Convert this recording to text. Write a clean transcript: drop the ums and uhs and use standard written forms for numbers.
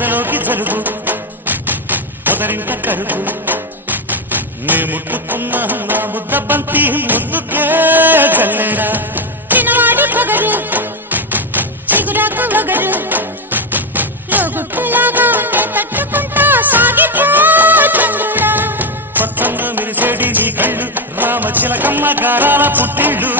గదలోకి జరుగు మొదరింట కరుగు నే ముట్టుకున్న నా ముద్ద బంతి ముద్దుకే చల్లెడా చిన్నవాడి పొగరు చిగురాకు వగరు లోగుట్టులాగా తట్టుకుంటా సాగిపో చంద్రుడా పచ్చంగా మెరిసేడి నీ కళ్ళు రామచిలకమ్మ గారాల పుట్టిళ్ళు